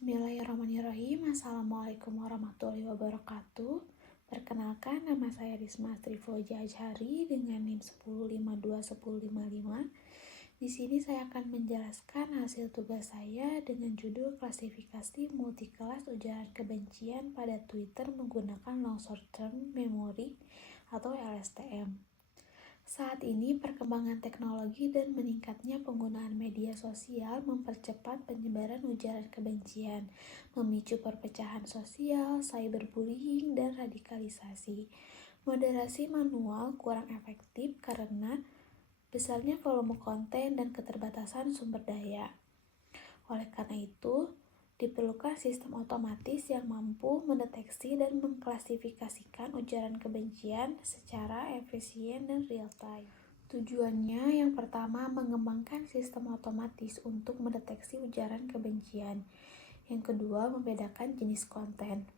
Bismillahirrahmanirrahim. Assalamualaikum warahmatullahi wabarakatuh. Perkenalkan, nama saya Risma Astri Fauziah Azhari dengan NIM 10521055. Di sini saya akan menjelaskan hasil tugas saya dengan judul klasifikasi multi-kelas ujaran kebencian pada Twitter menggunakan long short term memory atau LSTM. Saat ini perkembangan teknologi dan meningkatnya penggunaan media sosial mempercepat penyebaran ujaran kebencian, memicu perpecahan sosial, cyberbullying, dan radikalisasi. Moderasi manual kurang efektif karena besarnya volume konten dan keterbatasan sumber daya. Oleh karena itu, diperlukan sistem otomatis yang mampu mendeteksi dan mengklasifikasikan ujaran kebencian secara efisien dan real-time. Tujuannya yang pertama mengembangkan sistem otomatis untuk mendeteksi ujaran kebencian. Yang kedua, membedakan jenis konten.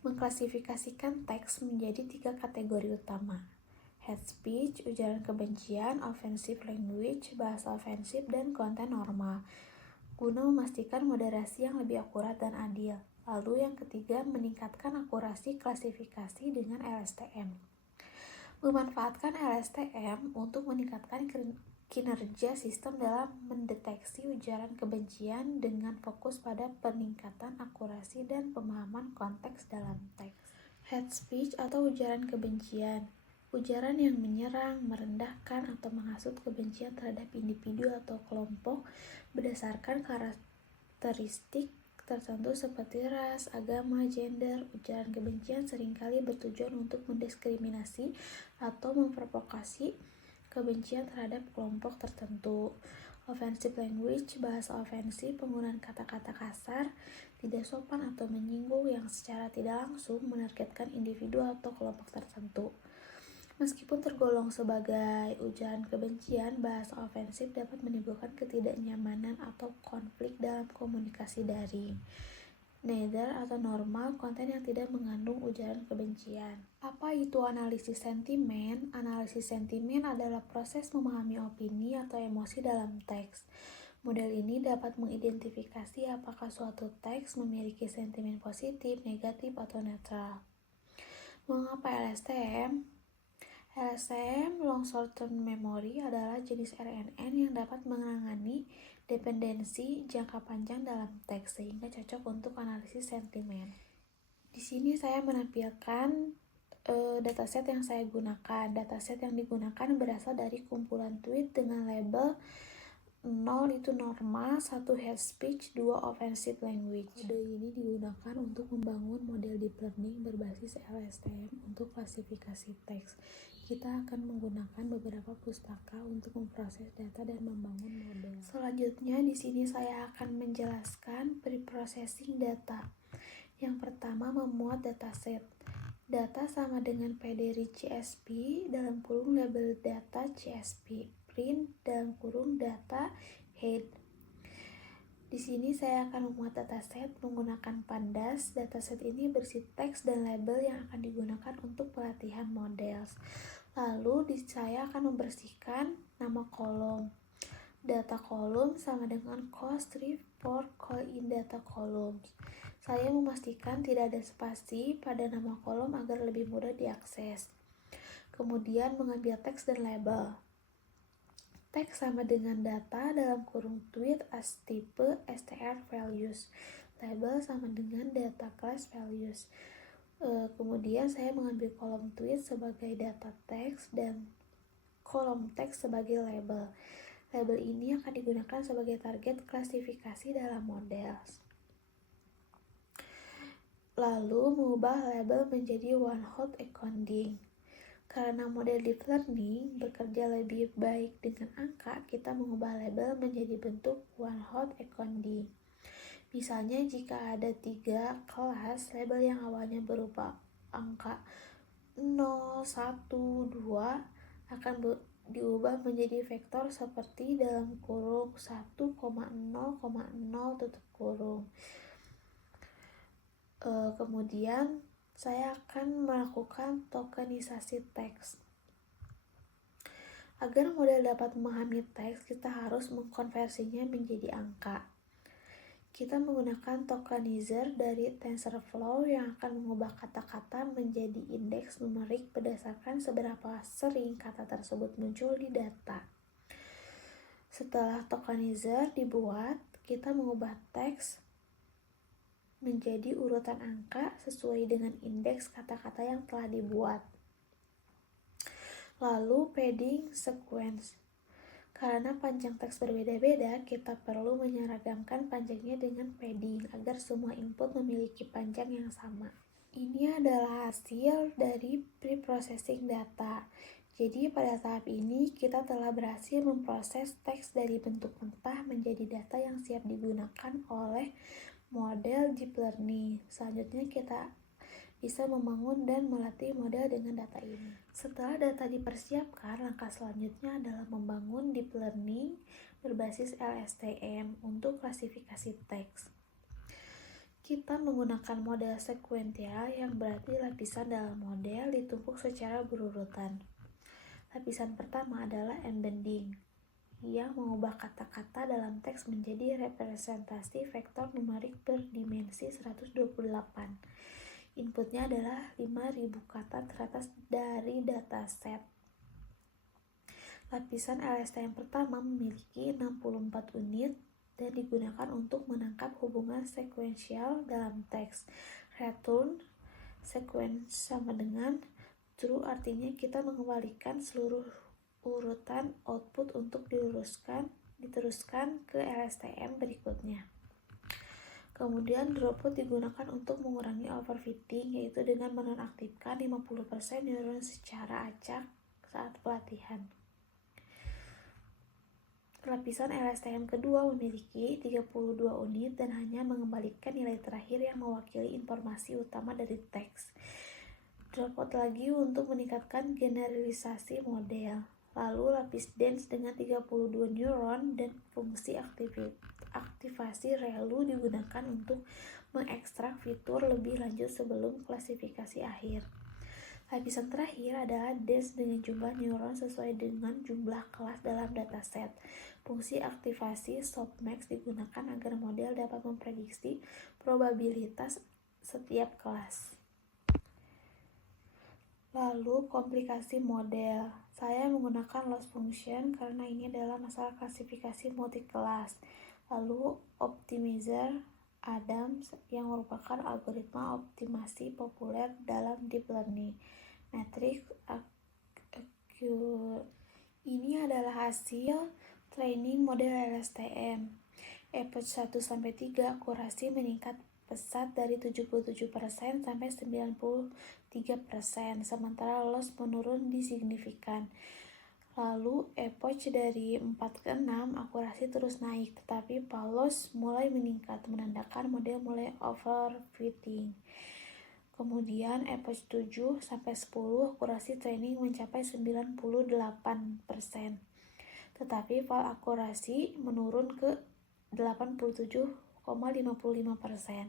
Mengklasifikasikan teks menjadi 3 kategori utama: hate speech, ujaran kebencian, offensive language, bahasa ofensif, dan konten normal, guna memastikan moderasi yang lebih akurat dan adil. Lalu yang ketiga, meningkatkan akurasi klasifikasi dengan LSTM. Memanfaatkan LSTM untuk meningkatkan kinerja sistem dalam mendeteksi ujaran kebencian dengan fokus pada peningkatan akurasi dan pemahaman konteks dalam teks. Hate speech atau ujaran kebencian. Ujaran yang menyerang, merendahkan, atau menghasut kebencian terhadap individu atau kelompok berdasarkan karakteristik tertentu seperti ras, agama, gender. Ujaran kebencian seringkali bertujuan untuk mendiskriminasi atau memprovokasi kebencian terhadap kelompok tertentu. Offensive language, bahasa ofensif, penggunaan kata-kata kasar, tidak sopan atau menyinggung yang secara tidak langsung menargetkan individu atau kelompok tertentu. Meskipun tergolong sebagai ujaran kebencian, bahasa ofensif dapat menimbulkan ketidaknyamanan atau konflik dalam komunikasi daring. Neither atau normal, konten yang tidak mengandung ujaran kebencian. Apa itu analisis sentimen? Analisis sentimen adalah proses memahami opini atau emosi dalam teks. Model ini dapat mengidentifikasi apakah suatu teks memiliki sentimen positif, negatif, atau netral. Mengapa LSTM? LSTM long short term memory adalah jenis RNN yang dapat menangani dependensi jangka panjang dalam teks sehingga cocok untuk analisis sentimen. Di sini saya menampilkan dataset yang saya gunakan. Dataset yang digunakan berasal dari kumpulan tweet dengan label 0 itu normal, 1 hate speech, 2 offensive language. Model ini digunakan untuk membangun model deep learning berbasis LSTM untuk klasifikasi teks. Kita akan menggunakan beberapa pustaka untuk memproses data dan membangun model. Selanjutnya di sini saya akan menjelaskan pre-processing data. Yang pertama, memuat dataset. Data sama dengan PD CSV dalam kurung label data CSV, print dalam kurung data head. Di sini saya akan memuat dataset menggunakan pandas. Dataset ini berisi teks dan label yang akan digunakan untuk pelatihan model. Lalu saya akan membersihkan nama kolom. Data kolom sama dengan cost for call in data columns. Saya memastikan tidak ada spasi pada nama kolom agar lebih mudah diakses. Kemudian mengambil teks dan label. Teks sama dengan data dalam kurung tweet as type str values. Label sama dengan data class values. Kemudian saya mengambil kolom tweet sebagai data teks dan kolom teks sebagai label. Label ini akan digunakan sebagai target klasifikasi dalam model. Lalu mengubah label menjadi one hot encoding. Karena model deep learning bekerja lebih baik dengan angka, kita mengubah label menjadi bentuk one hot encoding. Misalnya jika ada 3 kelas, label yang awalnya berupa angka 0, 1, 2 akan diubah menjadi vektor seperti dalam kurung 1,0,0 tutup kurung. Kemudian saya akan melakukan tokenisasi teks. Agar model dapat memahami teks, kita harus mengkonversinya menjadi angka. Kita menggunakan tokenizer dari TensorFlow yang akan mengubah kata-kata menjadi indeks numerik berdasarkan seberapa sering kata tersebut muncul di data. Setelah tokenizer dibuat, kita mengubah teks menjadi urutan angka sesuai dengan indeks kata-kata yang telah dibuat. Lalu padding sequence. Karena panjang teks berbeda-beda, kita perlu menyeragamkan panjangnya dengan padding agar semua input memiliki panjang yang sama. Ini adalah hasil dari pre-processing data. Jadi pada tahap ini kita telah berhasil memproses teks dari bentuk mentah menjadi data yang siap digunakan oleh model deep learning. Selanjutnya kita bisa membangun dan melatih model dengan data ini. Setelah data dipersiapkan, langkah selanjutnya adalah membangun deep learning berbasis LSTM untuk klasifikasi teks. Kita menggunakan model sekuensial yang berarti lapisan dalam model ditumpuk secara berurutan. Lapisan pertama adalah embedding, yang mengubah kata-kata dalam teks menjadi representasi vektor numerik berdimensi 128. Inputnya adalah 5.000 kata teratas dari dataset. Lapisan LSTM pertama memiliki 64 unit dan digunakan untuk menangkap hubungan sekuensial dalam teks. Return sequence sama dengan true, artinya kita mengembalikan seluruh urutan output untuk diteruskan ke LSTM berikutnya. Kemudian droplet digunakan untuk mengurangi overfitting, yaitu dengan menonaktifkan 50% neuron secara acak saat pelatihan. Lapisan LSTM kedua memiliki 32 unit dan hanya mengembalikan nilai terakhir yang mewakili informasi utama dari teks. Droplet lagi untuk meningkatkan generalisasi model. Lalu lapis dense dengan 32 neuron dan fungsi aktivasi ReLU digunakan untuk mengekstrak fitur lebih lanjut sebelum klasifikasi akhir. Lapisan terakhir adalah dense dengan jumlah neuron sesuai dengan jumlah kelas dalam dataset. Fungsi aktivasi softmax digunakan agar model dapat memprediksi probabilitas setiap kelas. Lalu komplikasi model. Saya menggunakan loss function karena ini adalah masalah klasifikasi multi-kelas. Lalu optimizer Adams yang merupakan algoritma optimasi populer dalam deep learning. Matrix ini adalah hasil training model LSTM. Epoch 1-3 akurasi meningkat pesat dari 77% sampai 93%, sementara loss menurun signifikan. Lalu epoch dari 4 ke 6 akurasi terus naik, tetapi loss mulai meningkat, menandakan model mulai overfitting. Kemudian epoch 7-10 akurasi training mencapai 98%, tetapi akurasi menurun ke 87,55%,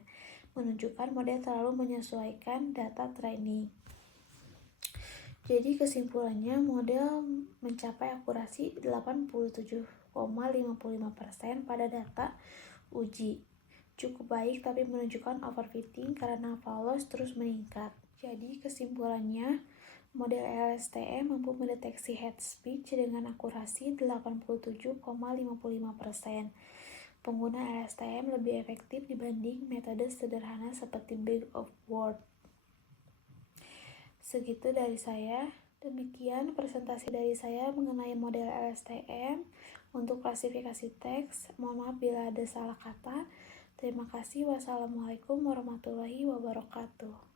menunjukkan model terlalu menyesuaikan data training. Jadi kesimpulannya, model mencapai akurasi 87,55% pada data uji. Cukup baik, tapi menunjukkan overfitting karena loss terus meningkat. Jadi kesimpulannya, model LSTM mampu mendeteksi head speech dengan akurasi 87,55%. Pengguna LSTM lebih efektif dibanding metode sederhana seperti big of word. Segitu dari saya. Demikian presentasi dari saya mengenai model LSTM untuk klasifikasi teks. Mohon maaf bila ada salah kata. Terima kasih. Wassalamualaikum warahmatullahi wabarakatuh.